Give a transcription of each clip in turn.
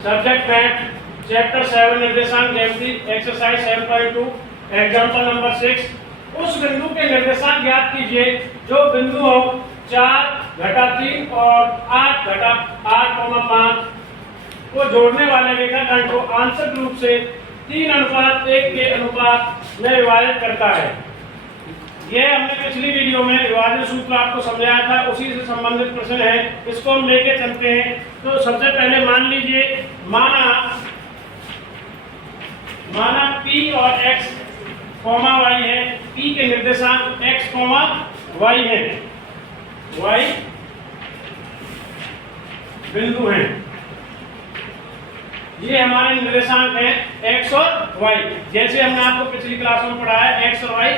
Subject math chapter 7 निर्देशांक ज्यामिति exercise 7.2 example number 6। उस बिंदु के निर्देशांक ज्ञात कीजिए जो बिंदु हो 4 घटा 3 और 8 घटा 8,5 को जोड़ने वाले रेखाखंड को आंशिक रूप से 3:1 के अनुपात में विभाजित करता है। यह हमने पिछली वीडियो में विभाजन सूत्र आपको समझाया था, उसी से संबंधित प्रश्न है। इसको हम लेके चलते हैं। तो सबसे पहले मान लीजिए, माना P और X, Y है। P के निर्देशांक X, Y है, Y बिंदु हैं। ये हमारे निर्देशांक हैं X और Y। जैसे हमने आपको पिछली क्लास में पढ़ाया, X और Y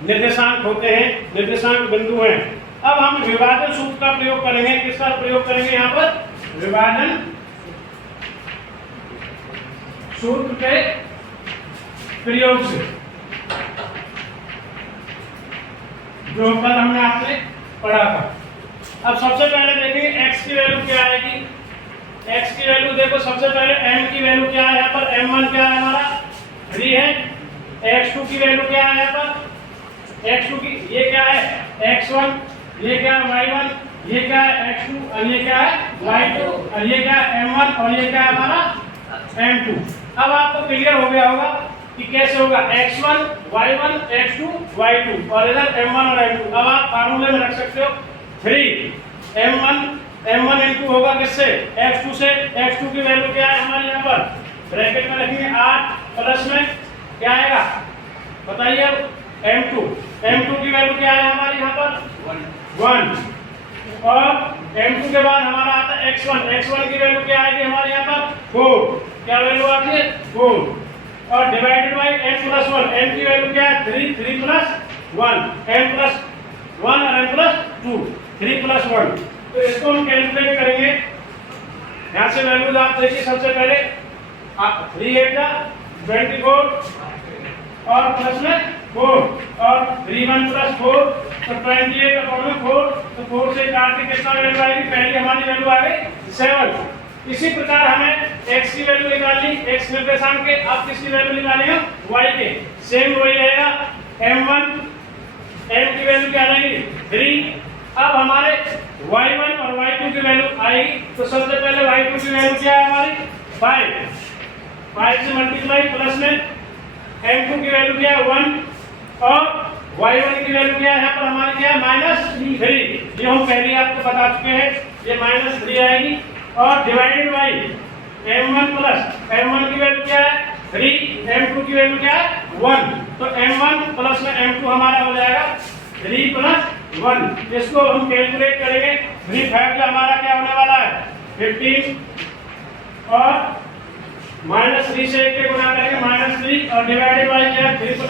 निर्देशांक होते हैं, निर्देशांक बिंदु हैं। अब हम विभाजन सूत्र का प्रयोग करेंगे। किसका प्रयोग करेंगे? यहाँ पर विभाजन सूत्र के प्रयोग से, जो कल हमने आपने पढ़ा था। अब सबसे पहले देखेंगे x की वैल्यू क्या आएगी। x की वैल्यू देखो, सबसे पहले m की वैल्यू क्या है? यहाँ पर m1 क्या है हमारा? 3 है। x2 की वैल्यू क्या है? यहाँ पर x2 की, ये क्या है? x1, ये क्या है? y1, ये क्या है? x2 और ये क्या है? y2 और ये क्या है? m1 और ये क्या है हमारा? m2। अब आपको क्लियर हो गया होगा कि कैसे होगा x1, y1, x2, y2 और इधर m1 और m2। अब आप फार्मूले में रख सकते हो 3 m1 into होगा किससे? x2 से। x2 की वैल्यू क्या है हमारे यहाँ पर? ब्रैकेट में रखेंगे 8 प्लस में क्या आएगा बताइए अब? m2 की वैल्यू क्या है हमारे यहाँ पर? 1 और m2 के बाद हमारा आता है x1 की वैल्यू क्या आएगी हमारे यहाँ पर? 4। क्या वैल्यू आती है? 4 और डिवाइडेड बाय m + 1। m की वैल्यू क्या है? 3 + 1, m + 1 और m + 2, 3 + 1। तो इसको हम कैलकुलेट करेंगे। यहाँ से वैल्यूज आप देखिए। सबसे पहले 3 × 24 और प्लस में 4 और 3 + 1 + 4 तो 28 अपॉन 4। तो 4 से काट के कितना वैल्यू आएगी? पहली हमारी वैल्यू आ गई 7। इसी प्रकार हमें x की वैल्यू निकालनी, x निर्देशांक के। अब किसकी वैल्यू निकालेंगे? y के। सेम वही रहेगा m1, m की वैल्यू क्या आएगी? 3। अब हमारे y1 और y2 की वैल्यू आएगी। तो सबसे पहले y2 की वैल्यू क्या है हमारी? 5 से मल्टीप्लाई प्लस में m2 की वैल्यू क्या है? 1 और y1 की वैल्यू क्या है यहाँ पर हमारी? क्या है? -3। ये हम पहले आपको बता चुके हैं, ये -3 आएगी। और डिवाइडेड बाई m1 की वैल्यू क्या है? 3, m2 की वैल्यू क्या है? 1। तो m1 प्लस में m2 हमारा हो जाएगा 3 + 1। इसको हम कैलकुलेट करेंगे। 3 फैक्टर हमारा क्या होने वाला है? 15 और -3 से 1 के गुना करेंगे -3 और डिवाइडेड बाई क्या है? 3 +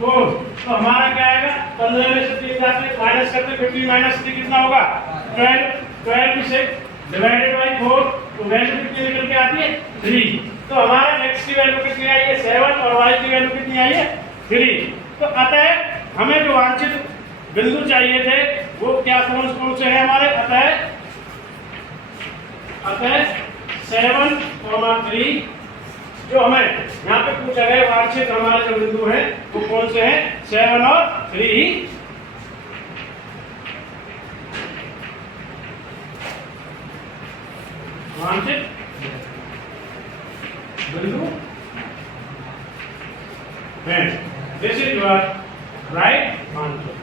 4। तो हमारा क्या आएगा? 15 में से 3 जाते माइनस करते 15 - 3 कितना होगा? 12 से डिवाइडेड बाई 4। तो वैल्यू कितनी निकल के आती है? 3। तो हमारा x की वैल्यू कितनी आई है? 7 और y की वैल्यू कितनी आई है? 3। तो अतः हमें जो वांछित बिंदु चाहिए थे वो क्या कौन से हैं हमारे? अतः 7, 3 जो हमें यहाँ पे पूछा गया वांछित हमारे जो बिंदु हैं वो कौन से हैं? 7 और 3 ही वांछित बिंदु हैं। This is your right answer.